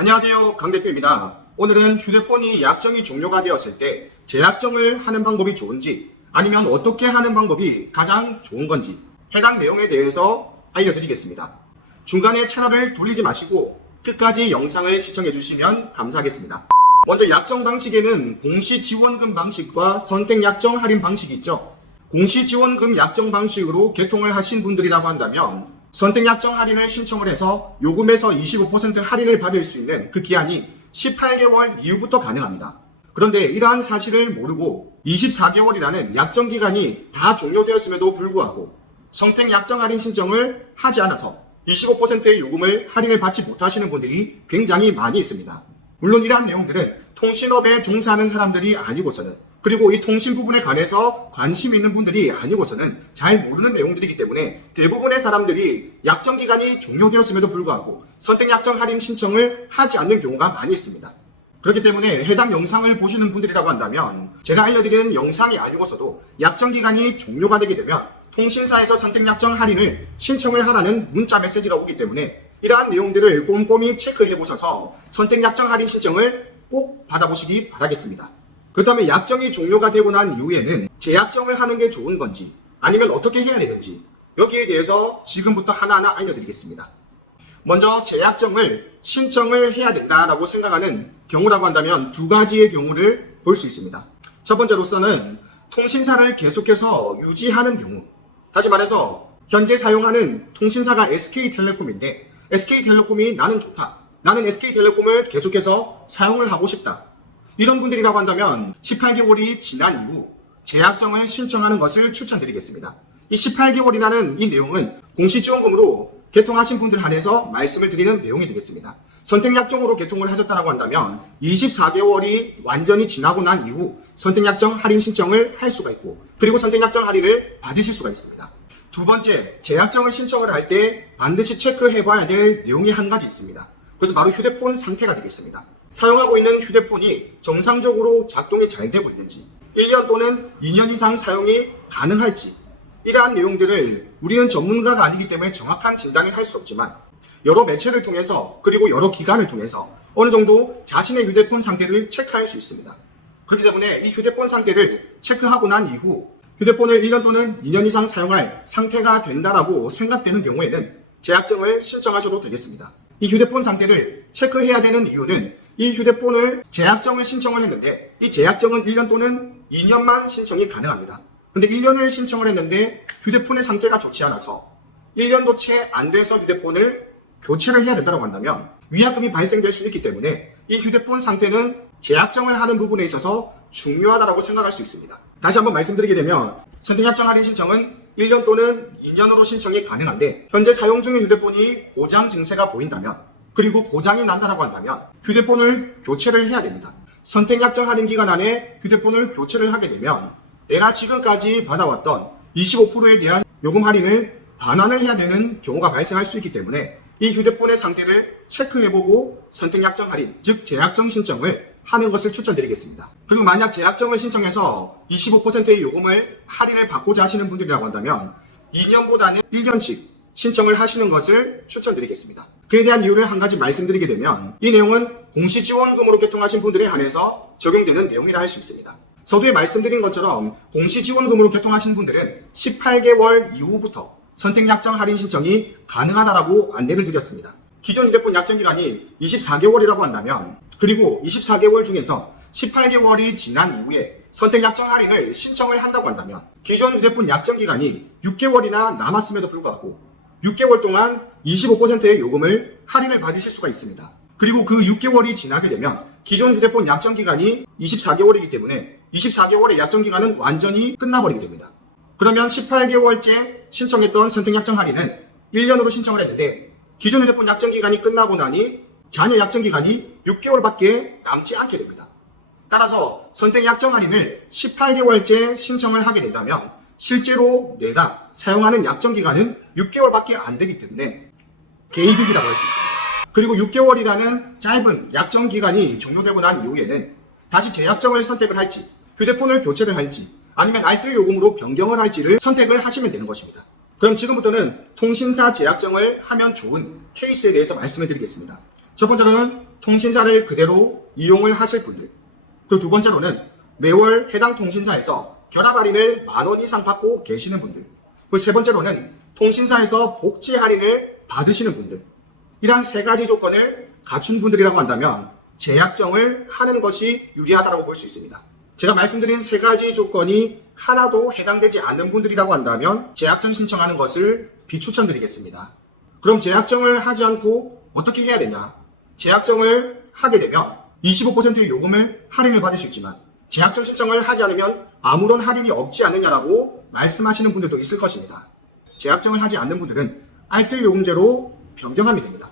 안녕하세요, 강 대표입니다. 오늘은 휴대폰이 약정이 종료가 되었을 때 재약정을 하는 방법이 좋은지 아니면 어떻게 하는 방법이 가장 좋은 건지 해당 내용에 대해서 알려드리겠습니다. 중간에 채널을 돌리지 마시고 끝까지 영상을 시청해 주시면 감사하겠습니다. 먼저 약정 방식에는 공시지원금 방식과 선택약정 할인 방식이 있죠. 공시지원금 약정 방식으로 개통을 하신 분들이라고 한다면 선택약정 할인을 신청을 해서 요금에서 25% 할인을 받을 수 있는 그 기한이 18개월 이후부터 가능합니다. 그런데 이러한 사실을 모르고 24개월이라는 약정 기간이 다 종료되었음에도 불구하고 선택약정 할인 신청을 하지 않아서 25%의 요금을 할인을 받지 못하시는 분들이 굉장히 많이 있습니다. 물론 이러한 내용들은 통신업에 종사하는 사람들이 아니고서는, 그리고 이 통신 부분에 관해서 관심 있는 분들이 아니고서는 잘 모르는 내용들이기 때문에 대부분의 사람들이 약정 기간이 종료되었음에도 불구하고 선택약정 할인 신청을 하지 않는 경우가 많이 있습니다. 그렇기 때문에 해당 영상을 보시는 분들이라고 한다면 제가 알려드리는 영상이 아니고서도 약정 기간이 종료가 되게 되면 통신사에서 선택약정 할인을 신청을 하라는 문자 메시지가 오기 때문에 이러한 내용들을 꼼꼼히 체크해 보셔서 선택약정 할인 신청을 꼭 받아보시기 바라겠습니다. 그렇다면 약정이 종료가 되고 난 이후에는 재약정을 하는 게 좋은 건지 아니면 어떻게 해야 되는지 여기에 대해서 지금부터 하나하나 알려드리겠습니다. 먼저 재약정을 신청을 해야 된다라고 생각하는 경우라고 한다면 두 가지의 경우를 볼 수 있습니다. 첫 번째로서는 통신사를 계속해서 유지하는 경우, 다시 말해서 현재 사용하는 통신사가 SK텔레콤인데 SK텔레콤이 나는 좋다, 나는 SK텔레콤을 계속해서 사용을 하고 싶다, 이런 분들이라고 한다면 18개월이 지난 이후 재약정을 신청하는 것을 추천드리겠습니다. 이 18개월이라는 이 내용은 공시지원금으로 개통하신 분들 한해서 말씀을 드리는 내용이 되겠습니다. 선택약정으로 개통을 하셨다고 한다면 24개월이 완전히 지나고 난 이후 선택약정 할인 신청을 할 수가 있고, 그리고 선택약정 할인을 받으실 수가 있습니다. 두 번째, 재약정을 신청을 할 때 반드시 체크해 봐야 될 내용이 한 가지 있습니다. 그것은 바로 휴대폰 상태가 되겠습니다. 사용하고 있는 휴대폰이 정상적으로 작동이 잘 되고 있는지, 1년 또는 2년 이상 사용이 가능할지, 이러한 내용들을 우리는 전문가가 아니기 때문에 정확한 진단을 할 수 없지만 여러 매체를 통해서, 그리고 여러 기관을 통해서 어느 정도 자신의 휴대폰 상태를 체크할 수 있습니다. 그렇기 때문에 이 휴대폰 상태를 체크하고 난 이후 휴대폰을 1년 또는 2년 이상 사용할 상태가 된다라고 생각되는 경우에는 재약정을 신청하셔도 되겠습니다. 이 휴대폰 상태를 체크해야 되는 이유는 이 휴대폰을 재약정을 신청을 했는데 이 재약정은 1년 또는 2년만 신청이 가능합니다. 그런데 1년을 신청을 했는데 휴대폰의 상태가 좋지 않아서 1년도 채 안 돼서 휴대폰을 교체를 해야 된다고 한다면 위약금이 발생될 수 있기 때문에 이 휴대폰 상태는 재약정을 하는 부분에 있어서 중요하다고 생각할 수 있습니다. 다시 한번 말씀드리게 되면 선택약정 할인 신청은 1년 또는 2년으로 신청이 가능한데 현재 사용 중인 휴대폰이 고장 증세가 보인다면, 그리고 고장이 난다고 한다면 휴대폰을 교체를 해야 됩니다. 선택약정 할인 기간 안에 휴대폰을 교체를 하게 되면 내가 지금까지 받아왔던 25%에 대한 요금 할인을 반환을 해야 되는 경우가 발생할 수 있기 때문에 이 휴대폰의 상태를 체크해보고 선택약정 할인, 즉 재약정 신청을 하는 것을 추천드리겠습니다. 그리고 만약 재약정을 신청해서 25%의 요금을 할인을 받고자 하시는 분들이라고 한다면 2년보다는 1년씩 신청을 하시는 것을 추천드리겠습니다. 그에 대한 이유를 한 가지 말씀드리게 되면 이 내용은 공시지원금으로 개통하신 분들에 한해서 적용되는 내용이라 할 수 있습니다. 서두에 말씀드린 것처럼 공시지원금으로 개통하신 분들은 18개월 이후부터 선택약정 할인 신청이 가능하다라고 안내를 드렸습니다. 기존 휴대폰 약정 기간이 24개월이라고 한다면, 그리고 24개월 중에서 18개월이 지난 이후에 선택약정 할인을 신청을 한다고 한다면 기존 휴대폰 약정 기간이 6개월이나 남았음에도 불구하고 6개월 동안 25%의 요금을 할인을 받으실 수가 있습니다. 그리고 그 6개월이 지나게 되면 기존 휴대폰 약정 기간이 24개월이기 때문에 24개월의 약정 기간은 완전히 끝나버리게 됩니다. 그러면 18개월째 신청했던 선택약정 할인은 1년으로 신청을 했는데 기존 휴대폰 약정 기간이 끝나고 나니 잔여 약정 기간이 6개월밖에 남지 않게 됩니다. 따라서 선택약정 할인을 18개월째 신청을 하게 된다면 실제로 내가 사용하는 약정 기간은 6개월밖에 안 되기 때문에 개이득이라고 할 수 있습니다. 그리고 6개월이라는 짧은 약정 기간이 종료되고 난 이후에는 다시 재약정을 선택을 할지, 휴대폰을 교체를 할지, 아니면 알뜰 요금으로 변경을 할지를 선택을 하시면 되는 것입니다. 그럼 지금부터는 통신사 재약정을 하면 좋은 케이스에 대해서 말씀을 드리겠습니다. 첫 번째로는 통신사를 그대로 이용을 하실 분들. 그 두 번째로는 매월 해당 통신사에서 결합 할인을 10,000원 이상 받고 계시는 분들. 그 세 번째로는 통신사에서 복지 할인을 받으시는 분들. 이러한 세 가지 조건을 갖춘 분들이라고 한다면 재약정을 하는 것이 유리하다고 볼 수 있습니다. 제가 말씀드린 세 가지 조건이 하나도 해당되지 않는 분들이라고 한다면 재약정 신청하는 것을 비추천드리겠습니다. 그럼 재약정을 하지 않고 어떻게 해야 되냐? 재약정을 하게 되면 25%의 요금을 할인을 받을 수 있지만 재약정 신청을 하지 않으면 아무런 할인이 없지 않느냐라고 말씀하시는 분들도 있을 것입니다. 재약정을 하지 않는 분들은 알뜰요금제로 변경하면 됩니다.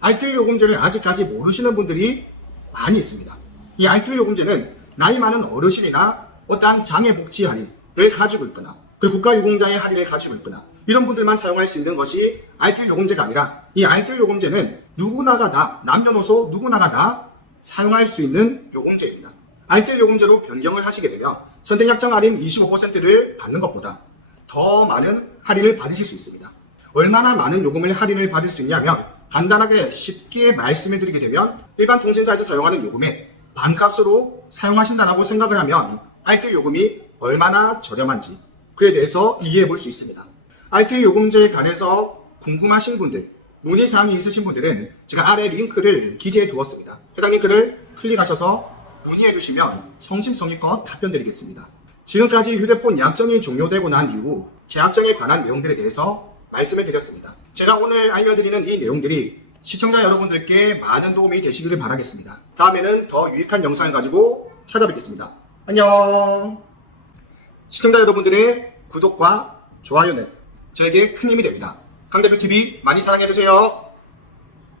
알뜰요금제를 아직까지 모르시는 분들이 많이 있습니다. 이 알뜰요금제는 나이 많은 어르신이나 어떠한 장애복지 할인을 가지고 있거나 그리고 국가유공자의 할인을 가지고 있거나 이런 분들만 사용할 수 있는 것이 알뜰요금제가 아니라 이 알뜰요금제는 누구나가 다 남녀노소 누구나가 다 사용할 수 있는 요금제입니다. 알뜰요금제로 변경을 하시게 되면 선택약정 할인 25%를 받는 것보다 더 많은 할인을 받으실 수 있습니다. 얼마나 많은 요금을 할인을 받을 수 있냐면 간단하게 쉽게 말씀해 드리게 되면 일반 통신사에서 사용하는 요금의 반값으로 사용하신다고 생각을 하면 알뜰요금이 얼마나 저렴한지 그에 대해서 이해해 볼 수 있습니다. 알뜰요금제에 관해서 궁금하신 분들, 문의사항이 있으신 분들은 제가 아래 링크를 기재해 두었습니다. 해당 링크를 클릭하셔서 문의해 주시면 성심성의껏 답변 드리겠습니다. 지금까지 휴대폰 약정이 종료되고 난 이후 재약정에 관한 내용들에 대해서 말씀을 드렸습니다. 제가 오늘 알려드리는 이 내용들이 시청자 여러분들께 많은 도움이 되시기를 바라겠습니다. 다음에는 더 유익한 영상을 가지고 찾아뵙겠습니다. 안녕. 시청자 여러분들의 구독과 좋아요는 저에게 큰 힘이 됩니다. 강대표TV 많이 사랑해주세요.